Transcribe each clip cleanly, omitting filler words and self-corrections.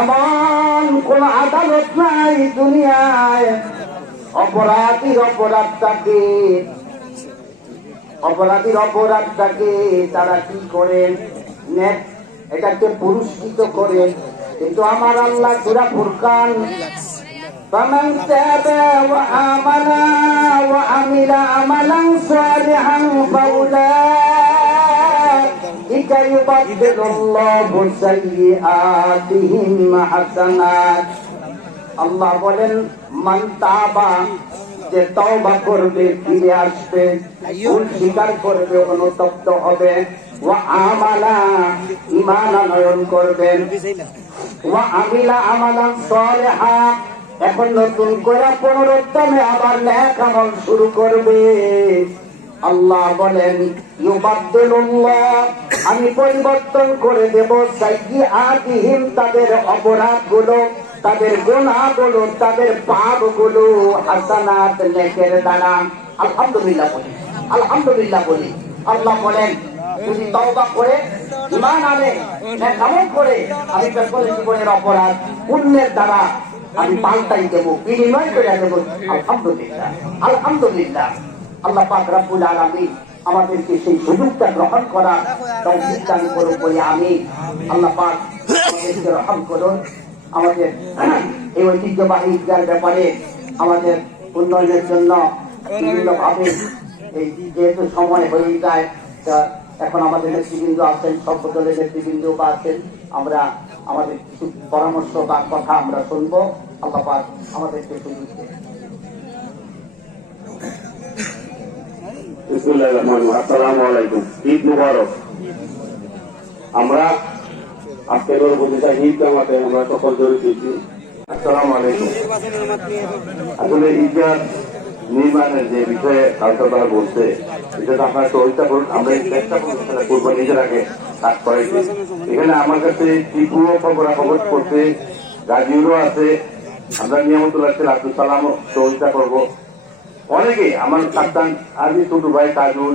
এমন কোন আদালত নাই দুনিয়ায় অপরাধীর অপরাধটাকে তারা কি করেন, এটাকে পুরস্কৃত করে। কিন্তু আমার আল্লাহ সূরা ফুরকান فمن تاب وآمن وعمل عملا صالحا فأولئك يبدل الله سيئاتهم حسنات। আল্লাহ বলেন মান তাবা, যে তওবা করবে, ফিরে আসবে, ভুল স্বীকার করবে, অনুতপ্ত হবে, ওয়া আমালা, ঈমান আনয়ন করবেন, ওয়া আমিলা আমালান সালিহা, এখন নতুন করে পুনরুত্থানে আবার নেক আমল শুরু করবে। আল্লাহ বলেন ইউবাদদিলুল্লাহ, আমি পরিবর্তন করে দেব সাইয়্যাতিহিম, তাদের অপরাধগুলো, তাদের গুনাহগুলো, তাদের পাপগুলো হাসানাত, নেকের দ্বারা। আলহামদুলিল্লাহ বলি, আলহামদুলিল্লাহ বলি। আল্লাহ বলেন যদি তওবা করে ঈমান আনে, নেক আমল করে, আমি তাদের জীবনের অপরাধ পুণ্যের দ্বারা আমি পাল্টাই দেব, বিনিময় করে দেব। আলহামদুলিল্লাহ, আলহামদুলিল্লাহ। আল্লাহ পাক রব্বুল আলামিন আমাদেরকে সেই সুযোগটা গ্রহণ করার তৌফিক দান করুন বলে আমি। আল্লাহ পাক আমাদেরকে রহম করুন। আমাদের এই ঐতিহ্যবাহী ঈদগার ব্যাপারে আমাদের উন্নয়নের জন্য বিভিন্নভাবে এই যেহেতু সময় হয়ে যায়, এখন আমাদের নেতৃবৃন্দ আছেন, সব দলের নেতৃবৃন্দ আছেন, আমরা আমাদের কিছু পরামর্শ বা কথা আমরা শুনবো। আল্লাহ পাক আমাদেরকে সুযোগ দেন। বিসমিল্লাহির রহমানির রহিম। আসসালামু আলাইকুম, ঈদ মুবারক। আমরা আজকের প্রতিটা ঈদ জামাতে আমরা সকল জড়িত হয়েছি। আসসালামু আলাইকুম। আসলে ঈদগাহ নির্মাণের যে বিষয়ে কালকাতা বলছে, এটা আপনারা সহযোগিতা করুন, আমরা চেষ্টা করবো নিজের আগে কাজ করাইছি। এখানে আমার কাছে ত্রিপুরা খবর করতে গাজীরও আছে, আমরা নিয়ামতুল্লাহ আব্দুল সালাম সহযোগিতা করবো। অনেকে আমার কাপ্তান আরবি ছোট ভাই কাজুল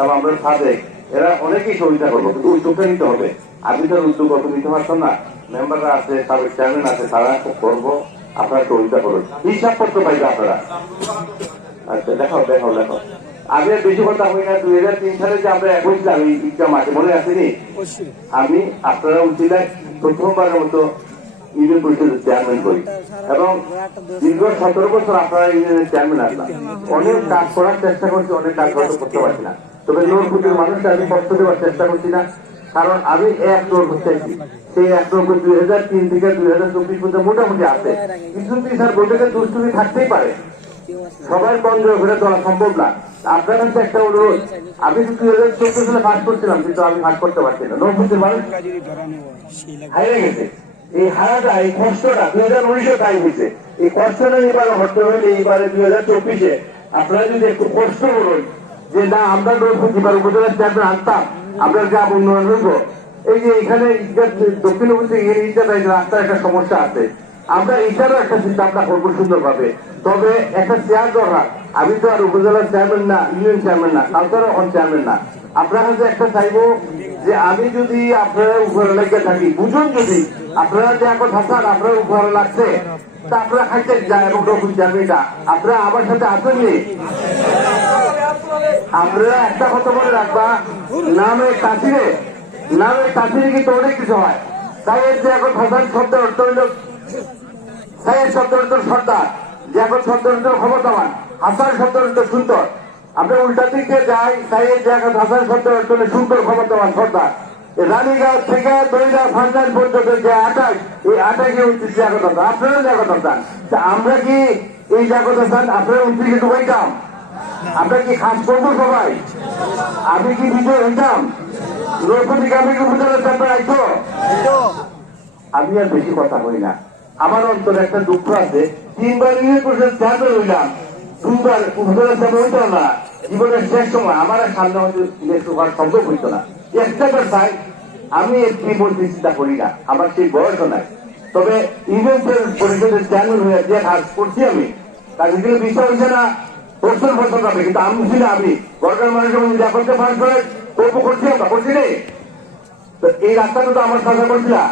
এবং আমরা সাদেক, এরা অনেকেই সহযোগিতা করবো, কিন্তু উদ্যোগটা নিতে হবে। আপনি তো উদ্যোগ অত নিতে পারছেন না, মেম্বাররা আছে, সাবেক চেয়ারম্যান আছে, তারা করবো, আপনারা সহযোগিতা করুন। হিসাব করতে পাইবে আপনারা। আচ্ছা দেখাও দেখাও দেখাও। আগে বেশি কথা হই না, 2003 সালে যে আমরা এক হয়েছিলাম এই ঈদগাহ মাঠে, মনে আসেনি? আমি আপনারা উচিলায় প্রথমবারের মতো ইউনিয়ন পরিষদের চেয়ারম্যান করি এবং দীর্ঘ 17 বছর আপনারা ইউনিয়নের চেয়ারম্যান আসলাম। অনেক কাজ করার চেষ্টা করছি, অনেক কাজ হয়তো করতে পারছি না, তবে নোরপুরের মানুষকে আমি কষ্ট দেওয়ার চেষ্টা করছি না, কারণ আমি এক নোর চাইছি। সেই এক নোর 2003 থেকে 2024 পর্যন্ত মোটামুটি আছে। কিছু স্যার বৈঠকে দুষ্টুমি থাকতেই পারে, সবাই বন্ধ করে দেওয়া সম্ভব না। আপনার কাছে একটা অনুরোধ, আমি 2014 সালে পাস করছিলাম, কিন্তু আমি পাস করতে পারছি না। নোরপুরের মানুষ হারিয়ে গেছে। এই হারাটা, এই কষ্টটা 2019 তাই হয়েছে। এই কষ্টটা এবারে হতে হলে এইবারে 2024-এ আপনারা যদি একটু কষ্ট করুন যে না আমরা এবার উপজেলার চেয়ারম্যান আনতাম, আমরা যা উন্নয়ন হইব। এই যে এখানে দক্ষিণ রাস্তার একটা সমস্যা আছে, আমরা এটারও একটা চিন্তা ভাবনা করবো সুন্দরভাবে। তবে একটা চেয়ার দরকার। আমি তো আর উপজেলার চেয়ারম্যান না, ইউনিয়ন চেয়ারম্যান না, কালচার এখন চেয়ারম্যান না। আপনার কাছে একটা চাইবো যে আমি যদি আপনারা উপরে লেগে থাকি, বুঝুন যদি আপনারা যে এখন হাসান আপনার উপরে লাগছে, তা আপনারা খাইতে যায় এবং চেয়ারম্যানটা আপনারা আমার সাথে আসেননি। আপনারা একটা কথা বলে রাখবা, নামের কাছিরে কিন্তু অনেক কিছু হয়। তাই এর যে এখন হাসান শব্দের অর্থ হইল সাইয়েদ শব্দের অর্থ সর্দার, যে এখন শব্দের অর্থ ক্ষমতাবান, হাসান শব্দের অর্থ সুন্দর। আপনি উল্টা দিকে যাই, সাইয়েদ যে এখন হাসান শব্দের অর্থ সুন্দর ক্ষমতাবান সর্দার। রানীগাঁও থেকে দইরা ফান্ডান পর্যন্ত যে 28, এই 28 29 জাগত আছে, আপনারা জাগত চান। আমরা কি এই জাগত চান আপনারা 29-এ ঢুকাইতাম? আমরা কি খাস করবো সবাই? আমি কি বিজয় হইতাম? নৈপতিক আমি কি উপজেলার চেয়ারম্যান আইতো? আমি আর বেশি কথা বলি না, আমার অন্তরে একটা দুঃখ আছে। 3বার ইউনিয়ন পরিষদ চেয়ারম্যান হইলাম, 2বার উপজেলার চেয়ারম্যান হইতো না। জীবনের শেষ সময় আমার সামনে হয়তো ইলেকশন হওয়ার সম্ভব হইতো না। একটা চাই, আমি এমপি বলতে চিন্তা করি না, আমার সেই বয়সও নাই। তবে ইউনিয়ন পরিষদের চেয়ারম্যান হয়ে যে কাজ করছি আমি, তাকে দিলে বিষয় হয়েছে না প্রশ্ন ফসল পাবে, কিন্তু আমি ছিল আমি গরকার মানুষের মধ্যে যা করতে পারছি আমরা করছি নেই। তো এই রাস্তাটা তো আমার সাথে করছিলাম,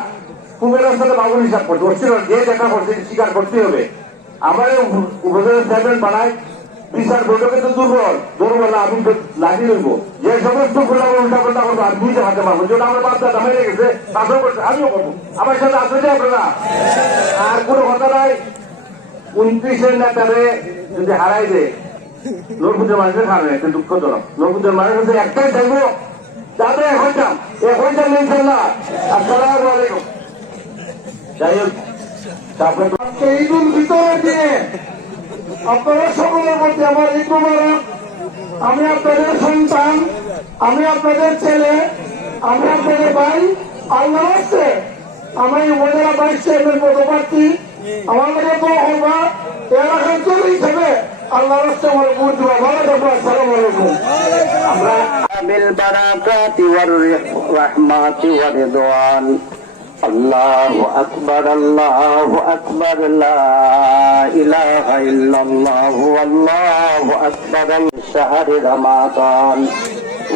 কুবেরের সাথে বাবুল হিসাব করতে হচ্ছিল, যে দেখা করছে স্বীকার করতে হবে। আমার উপজেলার চেয়ারম্যান বানায় বিচার বৈঠকে কিন্তু দুর্বল আমি লাঠি লইব, যে সমস্ত খোলা উল্টা পাল্টা করবো আমি নিজে হাতে পারবো, যেটা আমার বাচ্চা দামাই রেখেছে তাতেও করছে, আমিও করবো, আমার সাথে আসলে আপনারা আর কোনো কথা নাই। 29-এর নেতারে যদি হারাই দেয় নরপুজের মানুষের খাবে, একটা দুঃখজনক। নরপুজের মানুষ হচ্ছে একটাই চাইবো যাতে এখন যান ইনশাল্লাহ। আসসালামু আলাইকুম। যাই হোক, তারপরে ঈদুল ফিতরের দিনে আপনারা সকলের প্রতি আমার ঈদ মোবারক। আমি আপনাদের সন্তান, আমি আপনাদের ছেলে, আমি আপনাদের ভাই। আল্লাহ আসছে আমি উপজেলা ভাইস চেয়ারম্যান পদপ্রার্থী। আমার কাছে তো হবা এলাকার চলে হিসেবে আল্লাহ আসছে আমার ভোট দেওয়া। ভালো থাকবো। আসসালামু আলাইকুম। আমরা بالبركات والرحمات والرضوان الله أكبر الله أكبر لا إله إلا الله والله أكبر شهر رمضان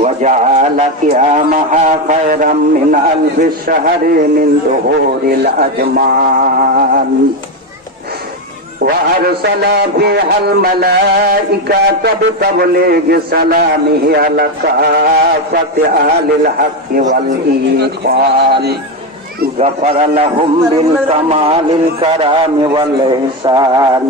وجعل قيامها خيرا من ألف الشهر من دهور الأجمان وأرسل فيها الملائكة بتبليغ سلامه على كافة أهل الحق والإيقان غفر لهم بالكمال الكرام والإحسان